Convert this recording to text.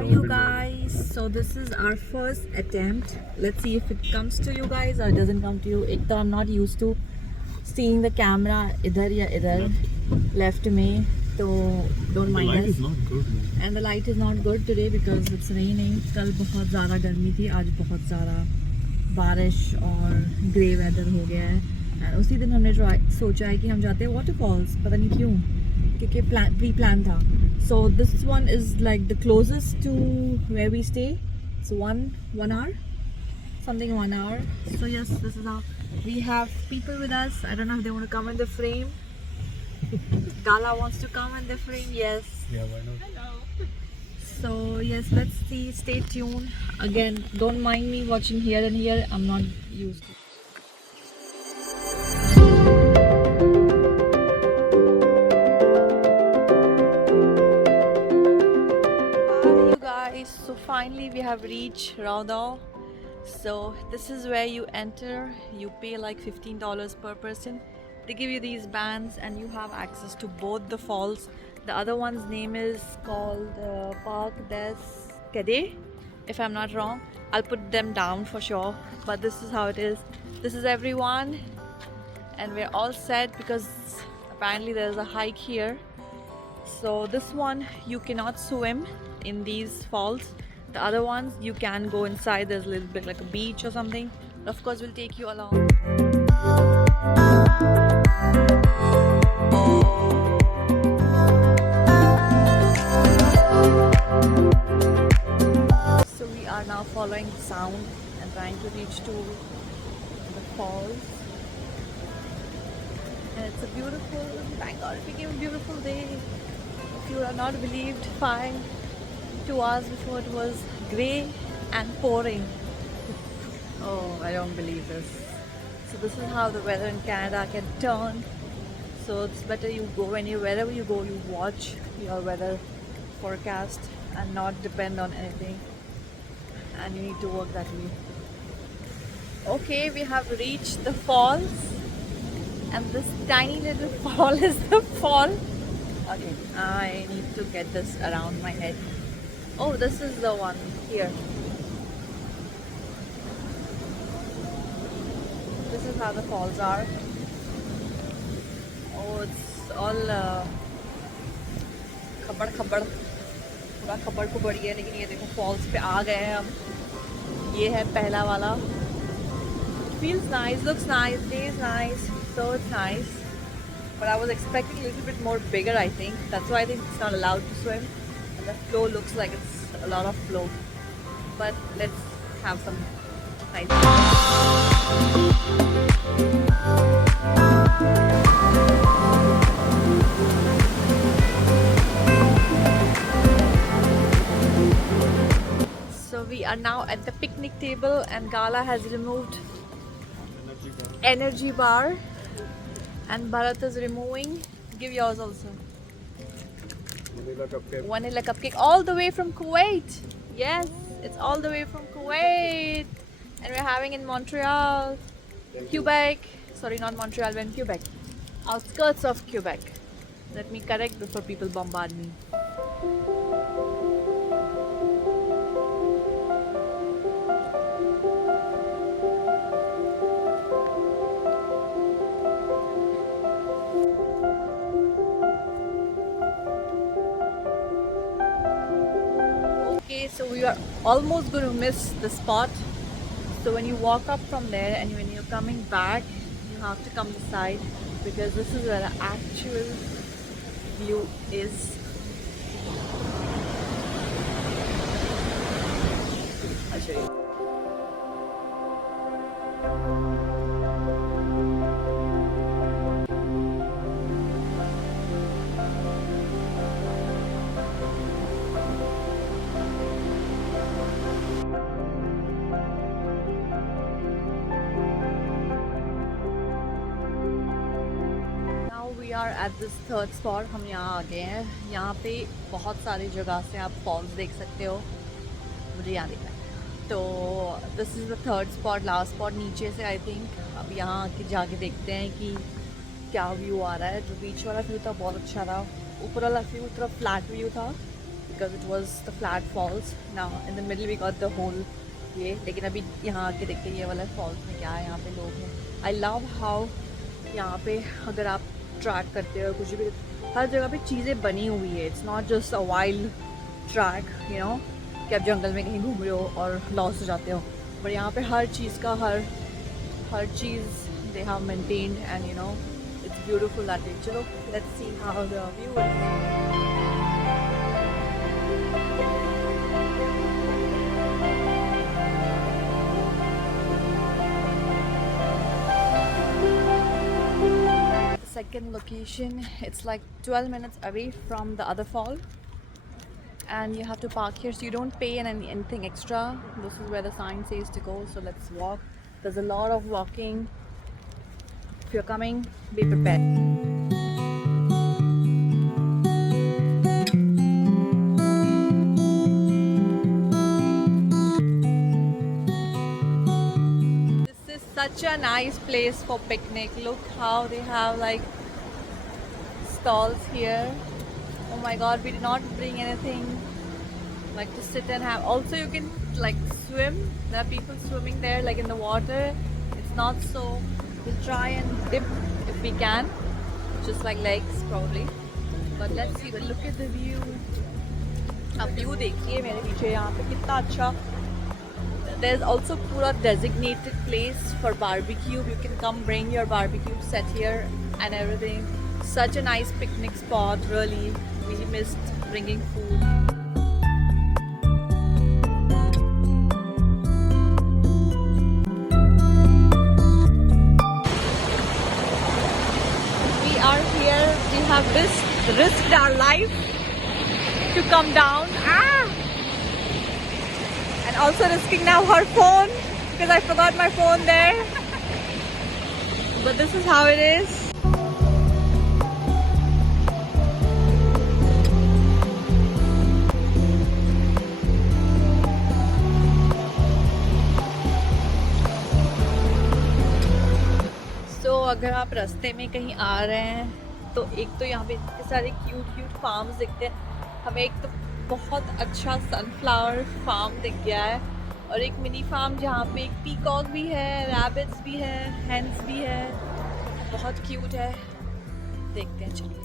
are you guys? So this is our first attempt. Let's see if it comes to you guys or it doesn't come to you. एक तो I'm not used to seeing the camera इधर या इधर left में, तो don't mind us. The light is not good, man. And the light is not good today because it's raining. कल बहुत ज़्यादा गर्मी थी, आज बहुत ज़्यादा बारिश और ग्रे वेदर हो गया है. And उसी दिन हमने सोचा है कि हम जाते हैं वाटरफॉल्स, पता नहीं क्यों, क्योंकि प्री प्लान था. So this one is like the closest to where we stay. It's one hour, something 1 hour. So yes, this is how we have people with us. I don't know if they want to come in the frame. Gala wants to come in the frame. Yes. Yeah, why not? Hello. So yes, let's see. Stay tuned. Again, don't mind me watching here and here. I'm not used to. So finally we have reached Raudao. So this is where you enter. You pay like $15 per person. They give you these bands and you have access to both the falls. The other one's name is called Parc des Cadets, if I'm not wrong. I'll put them down for sure, but this is how it is. This is everyone and we're all set because apparently there's a hike here. So this one you cannot swim in these falls. The other ones you can go inside. There's a little bit like a beach or something. But of course we'll take you along. So we are now following the sound and trying to reach to the falls. And it's a beautiful, thank God it became a beautiful day. If you are not believed, fine. 2 hours before it was grey and pouring. Oh, I don't believe this. So this is how the weather in Canada can turn. So it's better you go wherever you go, you watch your weather forecast and not depend on anything. And you need to work that way. Okay, we have reached the falls. And this tiny little fall is the fall. Okay, I need to get this around my head. Oh, this is the one here. This is how the falls are. Oh, it's all खबड़ पूरा खबड़ ही है, लेकिन ये देखो false पे आ गए हैं हम. ये है पहला वाला. Feels nice, looks nice, tastes nice, so it's nice. But I was expecting a little bit more bigger, I think. That's why I think it's not allowed to swim. And the flow looks like it's a lot of flow. But let's have some nice. So we are now at the picnic table and Gala has removed energy bar. And Bharat is removing. Give yours also. Vanilla cupcake. All the way from Kuwait. Yes, it's all the way from Kuwait. And we're having in Montreal. Quebec. Sorry, not Montreal, we're in Quebec. Outskirts of Quebec. Let me correct before people bombard me. So we are almost going to miss the spot. So when you walk up from there and when you're coming back, you have to come this side because this is where the actual view is. I'll show you. We are at this third spot. हम यहाँ आ गए हैं. यहाँ पे बहुत सारी जगह से आप फॉल्स देख सकते हो. मुझे यहाँ दिख रहा है. तो this is the third spot, last spot नीचे से आई थिंक. अब यहाँ आके जाके देखते हैं कि क्या व्यू आ रहा है. जो बीच वाला व्यू था बहुत अच्छा था. ऊपर वाला व्यू थोड़ा फ्लैट व्यू था. because it was the flat falls. Now in the middle we got the whole ये, लेकिन अभी यहाँ आके देखते हैं ये वाला फॉल्स में क्या है, यहाँ पे लोग हैं. I love how यहाँ पे अगर आप ट्रैक करते हो कुछ भी, हर जगह पे चीज़ें बनी हुई है. It's not just a wild track, you know, कि आप जंगल में कहीं घूम रहे हो और लॉस हो जाते हो. बट यहाँ पे हर चीज़ का हर चीज़ they have maintained, and you know it's beautiful that way. Chalo, let's see how the view is. Second location, it's like 12 minutes away from the other fall, and you have to park here, so you don't pay anything extra. This is where the sign says to go, so let's walk. There's a lot of walking. If you're coming, be prepared. This is such a nice place for picnic. Look how they have like stalls here. Oh my god, we did not bring anything like to sit and have. Also you can like swim. There are people swimming there like in the water. It's not so. We'll try and dip if we can, just like legs probably. But let's see. But look at the view. अब view देखिए मेरे पीछे यहाँ पे कितना अच्छा. There's also पूरा designated place for barbecue. You can come bring your barbecue set here and everything. Such a nice picnic spot. Really, we missed bringing food. We have risked our life to come down, and also risking now her phone because I forgot my phone there. But this is how it is. So अगर आप रास्ते में कहीं आ रहे हैं तो एक तो यहाँ पे इतने सारे क्यूट फार्म्स दिखते हैं. हमें एक तो बहुत अच्छा सनफ्लावर फार्म दिख गया है, और एक मिनी फार्म जहाँ पे एक पीकॉक भी है, रैबिट्स भी है, हेन्स भी है. बहुत क्यूट है. देखते हैं, चलिए.